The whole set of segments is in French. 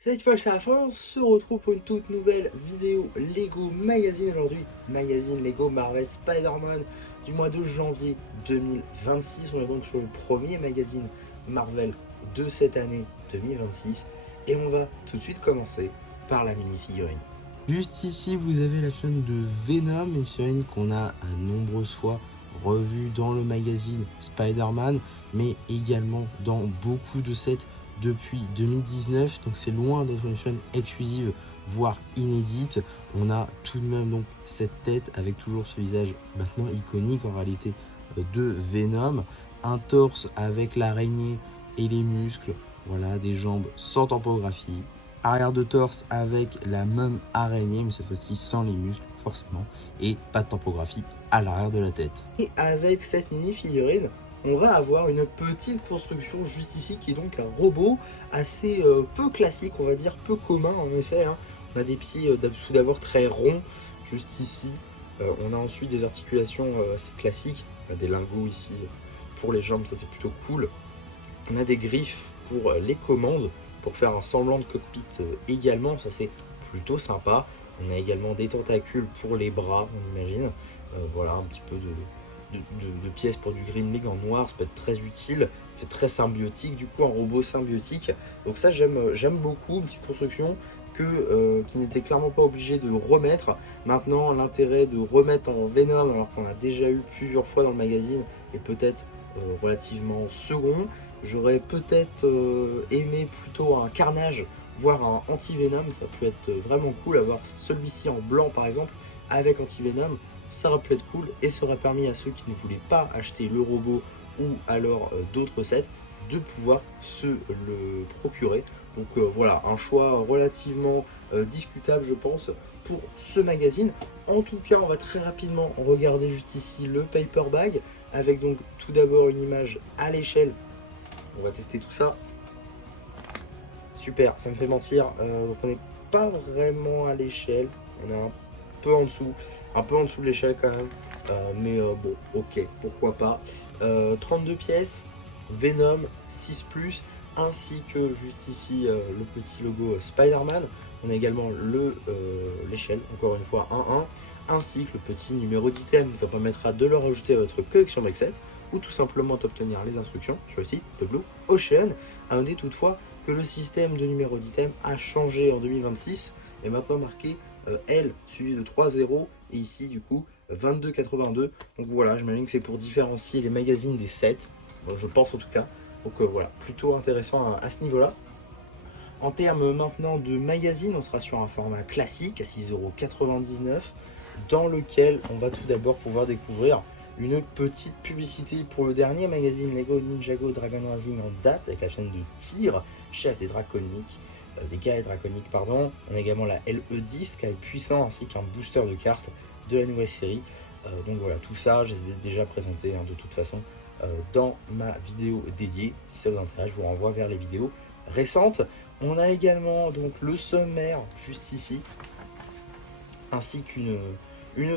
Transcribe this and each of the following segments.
Cette fois, c'est la fin, on se retrouve pour une toute nouvelle vidéo Lego Magazine aujourd'hui. Magazine Lego Marvel Spider-Man du mois de janvier 2026. On est donc sur le premier magazine Marvel de cette année 2026. Et on va tout de suite commencer par la mini-figurine. Juste ici, vous avez la figurine de Venom, une figurine qu'on a à nombreuses fois revue dans le magazine Spider-Man, mais également dans beaucoup de sets depuis 2019, donc c'est loin d'être une figurine exclusive, voire inédite. On a tout de même donc cette tête avec toujours ce visage maintenant iconique en réalité de Venom, un torse avec l'araignée et les muscles, voilà, des jambes sans tempographie, arrière de torse avec la même araignée, mais cette fois-ci sans les muscles forcément, et pas de tempographie à l'arrière de la tête. Et avec cette mini figurine, on va avoir une petite construction juste ici qui est donc un robot assez peu classique, on va dire peu commun en effet, hein. On a des pieds tout d'abord très ronds juste ici. On a ensuite des articulations assez classiques. On a des lingots ici pour les jambes, ça c'est plutôt cool. On a des griffes pour les commandes, pour faire un semblant de cockpit également, ça c'est plutôt sympa. On a également des tentacules pour les bras, on imagine. Voilà, un petit peu de pièces pour du Green en noir, ça peut être très utile. C'est très symbiotique, du coup un robot symbiotique. Donc ça j'aime beaucoup, une petite construction qui n'était clairement pas obligé de remettre. Maintenant l'intérêt de remettre en Venom alors qu'on a déjà eu plusieurs fois dans le magazine est peut-être relativement second. J'aurais peut-être aimé plutôt un Carnage, voire un Anti-Venom, ça peut être vraiment cool, avoir celui-ci en blanc par exemple, avec Anti-Venom, ça aurait pu être cool, et ça aurait permis à ceux qui ne voulaient pas acheter le robot ou alors d'autres sets, de pouvoir se le procurer. Donc voilà, un choix relativement discutable je pense pour ce magazine. En tout cas, on va très rapidement regarder juste ici le paper bag, avec donc tout d'abord une image à l'échelle. On va tester tout ça. Super, ça me fait mentir. Donc on n'est pas vraiment à l'échelle. On est un peu en dessous de l'échelle quand même. Mais bon, ok, pourquoi pas. 32 pièces, Venom 6+, ainsi que juste ici le petit logo Spider-Man. On a également l'échelle, encore une fois 1-1, ainsi que le petit numéro d'item qui permettra de le rajouter à votre collection Brexit, ou tout simplement d'obtenir les instructions sur le site de Blue Ocean. À noter toutefois que le système de numéro d'item a changé en 2026 et maintenant marqué L suivi de 3 0 et ici du coup 22,82. Donc voilà, j'imagine que c'est pour différencier les magazines des sets, je pense en tout cas. Donc voilà, plutôt intéressant à ce niveau là. En termes maintenant de magazine, on sera sur un format classique à 6,99 € dans lequel on va tout d'abord pouvoir découvrir une petite publicité pour le dernier magazine Lego Ninjago Dragon Rising en date avec la chaîne de tir, chef des draconiques, des guerriers draconiques pardon. On a également la LE10 qui est puissant ainsi qu'un booster de cartes de la nouvelle série. Donc voilà, tout ça, je les ai déjà présenté de toute façon dans ma vidéo dédiée. Si ça vous intéresse, je vous renvoie vers les vidéos récentes. On a également donc le sommaire juste ici, ainsi qu'une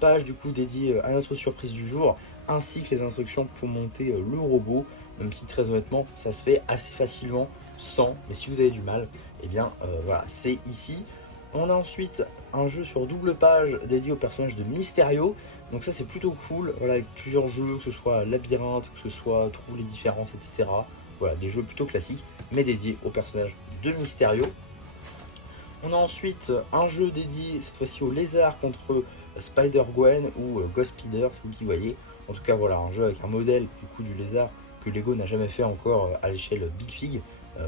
page du coup dédiée à notre surprise du jour, ainsi que les instructions pour monter le robot, même si très honnêtement ça se fait assez facilement sans, mais si vous avez du mal, et bien voilà, c'est ici. On a ensuite un jeu sur double page dédié au personnage de Mysterio, donc ça c'est plutôt cool, voilà, avec plusieurs jeux, que ce soit Labyrinthe, que ce soit Trouve les différences, etc. Voilà, des jeux plutôt classiques, mais dédiés au personnage de Mysterio. On a ensuite un jeu dédié cette fois-ci au lézard contre Spider-Gwen ou Ghost Spider, c'est vous qui voyez. En tout cas voilà, un jeu avec un modèle du coup du lézard que Lego n'a jamais fait encore à l'échelle Big Fig.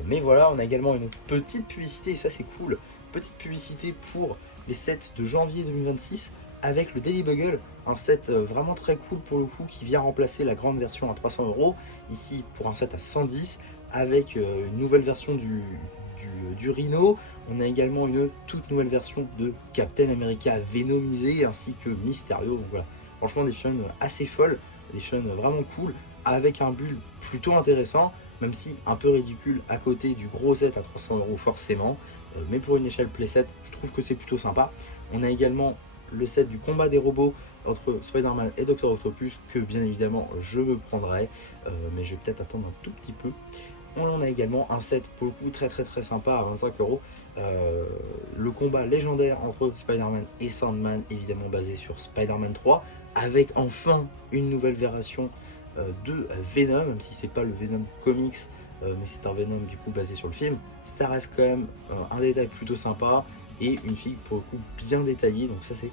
Mais voilà, on a également une petite publicité, et ça c'est cool, petite publicité pour les sets de janvier 2026 avec le Daily Bugle, un set vraiment très cool pour le coup qui vient remplacer la grande version à 300 €, ici pour un set à 110 avec une nouvelle version du Rhino. On a également une toute nouvelle version de Captain America Venomisé ainsi que Mysterio. Donc voilà, franchement des figurines assez folles, des figurines vraiment cool avec un build plutôt intéressant, même si un peu ridicule à côté du gros set à 300 € forcément, mais pour une échelle playset je trouve que c'est plutôt sympa. On a également le set du combat des robots entre Spider-Man et Dr. Octopus, que bien évidemment je me prendrai, mais je vais peut-être attendre un tout petit peu. On a également un set pour le coup très sympa à 25€. Le combat légendaire entre Spider-Man et Sandman, évidemment basé sur Spider-Man 3, avec enfin une nouvelle version de Venom, même si c'est pas le Venom comics, mais c'est un Venom du coup basé sur le film. Ça reste quand même un détail plutôt sympa et une fille pour le coup bien détaillée, donc ça c'est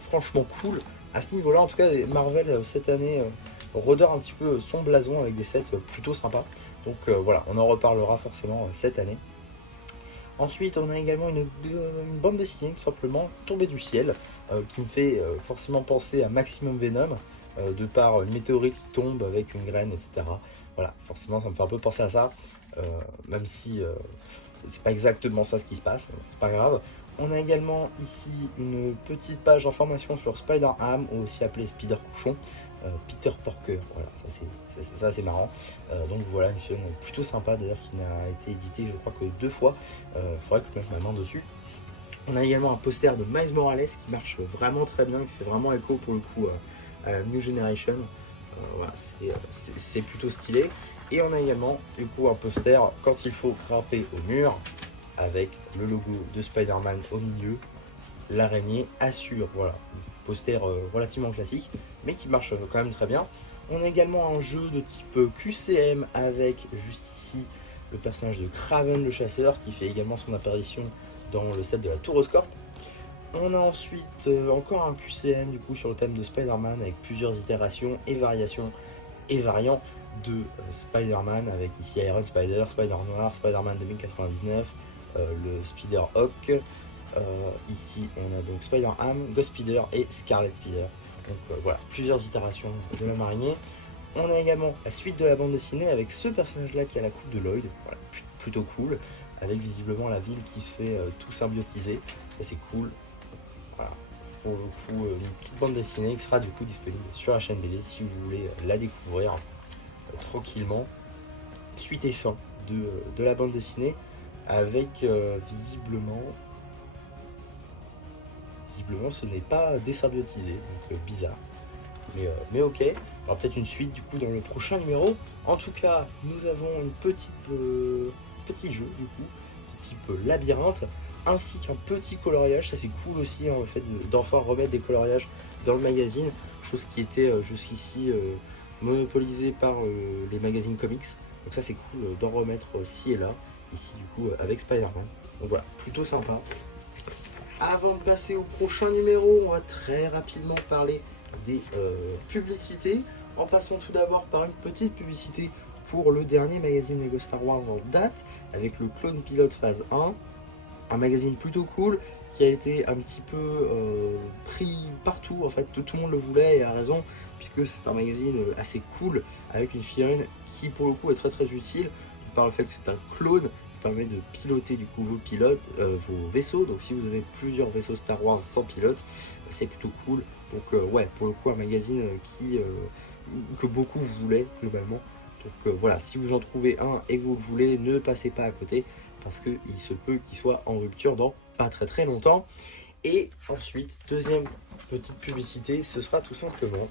franchement cool. À ce niveau là, en tout cas, Marvel cette année redore un petit peu son blason avec des sets plutôt sympas. Donc voilà, on en reparlera forcément cette année. Ensuite, on a également une bande dessinée, tout simplement, tombée du ciel, qui me fait forcément penser à Maximum Venom, de par une météorite qui tombe avec une graine, etc. Voilà, forcément, ça me fait un peu penser à ça, même si c'est pas exactement ça ce qui se passe, mais c'est pas grave. On a également ici une petite page d'information sur Spider-Ham, ou aussi appelé Spider Cochon, Peter Porker, voilà, ça c'est marrant. Donc voilà, une film plutôt sympa d'ailleurs qui n'a été édité je crois que 2 fois. Faudrait que je mette ma main dessus. On a également un poster de Miles Morales qui marche vraiment très bien, qui fait vraiment écho pour le coup à New Generation. Voilà, c'est plutôt stylé. Et on a également du coup un poster quand il faut frapper au mur, avec le logo de Spider-Man au milieu, l'araignée assure, voilà, poster relativement classique, mais qui marche quand même très bien. On a également un jeu de type QCM avec juste ici le personnage de Kraven le chasseur qui fait également son apparition dans le set de la Tour Oscorp. On a ensuite encore un QCM du coup sur le thème de Spider-Man avec plusieurs itérations et variations et variants de Spider-Man, avec ici Iron Spider, Spider Noir, Spider-Man 2099, le Spider-Hawk. Ici on a donc Spider-Ham, Ghost Spider et Scarlet Spider. Donc voilà, plusieurs itérations de la marinier. On a également la suite de la bande dessinée avec ce personnage là qui a la coupe de Lloyd, voilà, plutôt cool, avec visiblement la ville qui se fait tout symbiotiser, et c'est cool. Voilà, pour le coup une petite bande dessinée qui sera du coup disponible sur la chaîne BD si vous voulez la découvrir tranquillement. Suite et fin de la bande dessinée avec visiblement ce n'est pas désymbiotisé, donc bizarre, mais ok. Alors peut-être une suite du coup dans le prochain numéro. En tout cas, nous avons une petit jeu du coup type labyrinthe, ainsi qu'un petit coloriage. Ça c'est cool aussi hein, le fait d'enfin remettre des coloriages dans le magazine, chose qui était jusqu'ici monopolisée par les magazines comics. Donc ça c'est cool d'en remettre ci et là, ici du coup avec Spider-Man. Donc voilà, plutôt sympa. Avant de passer au prochain numéro, on va très rapidement parler des publicités, en passant tout d'abord par une petite publicité pour le dernier magazine Lego Star Wars en date, avec le Clone Pilot phase 1, un magazine plutôt cool qui a été un petit peu pris partout, en fait tout le monde le voulait et a raison, puisque c'est un magazine assez cool avec une figurine qui pour le coup est très utile, par le fait que c'est un clone permet de piloter du coup vos vaisseaux. Donc si vous avez plusieurs vaisseaux Star Wars sans pilote, c'est plutôt cool. Donc ouais, pour le coup un magazine que beaucoup voulaient globalement. Donc voilà, si vous en trouvez un et que vous le voulez, ne passez pas à côté, parce qu'il se peut qu'il soit en rupture dans pas très longtemps. Et ensuite, deuxième petite publicité, ce sera tout simplement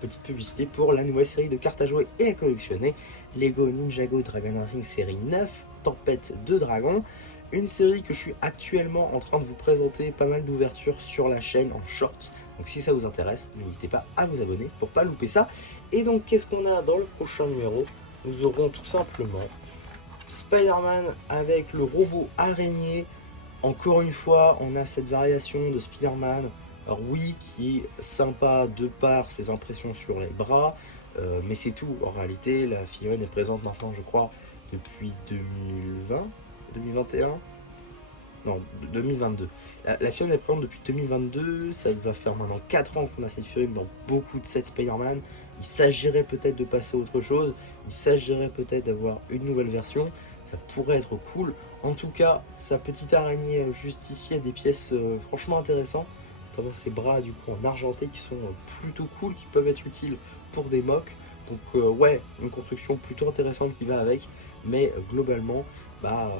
petite publicité pour la nouvelle série de cartes à jouer et à collectionner, Lego Ninjago Dragon Racing série 9, Tempête de Dragon, une série que je suis actuellement en train de vous présenter pas mal d'ouvertures sur la chaîne en shorts. Donc si ça vous intéresse, n'hésitez pas à vous abonner pour pas louper ça. Et donc qu'est-ce qu'on a dans le prochain numéro? Nous aurons tout simplement Spider-Man avec le robot araignée. Encore une fois, on a cette variation de Spider-Man, alors oui, qui est sympa de par ses impressions sur les bras, mais c'est tout. En réalité, la figurine est présente maintenant, je crois, depuis 2020, 2021, non, 2022. La figurine est présente depuis 2022, ça va faire maintenant 4 ans qu'on a cette figurine dans beaucoup de sets Spider-Man. Il s'agirait peut-être de passer à autre chose, il s'agirait peut-être d'avoir une nouvelle version, ça pourrait être cool. En tout cas, sa petite araignée juste ici a des pièces franchement intéressantes, notamment ses bras du coup en argenté qui sont plutôt cool, qui peuvent être utiles pour des mocks. Donc ouais, une construction plutôt intéressante qui va avec, mais globalement, voilà,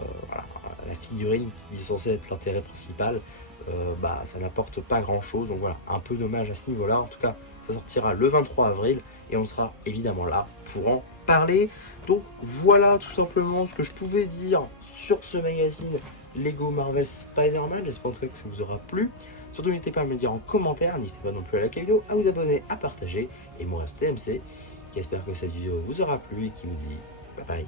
la figurine qui est censée être l'intérêt principal, ça n'apporte pas grand chose. Donc voilà, un peu dommage à ce niveau-là. En tout cas, ça sortira le 23 avril et on sera évidemment là pour en parler. Donc voilà tout simplement ce que je pouvais dire sur ce magazine Lego Marvel Spider-Man. J'espère en tout cas que ça vous aura plu. Surtout n'hésitez pas à me le dire en commentaire, n'hésitez pas non plus à liker la vidéo, à vous abonner, à partager. Et moi c'était MC, qui espère que cette vidéo vous aura plu et qui vous dit bye bye.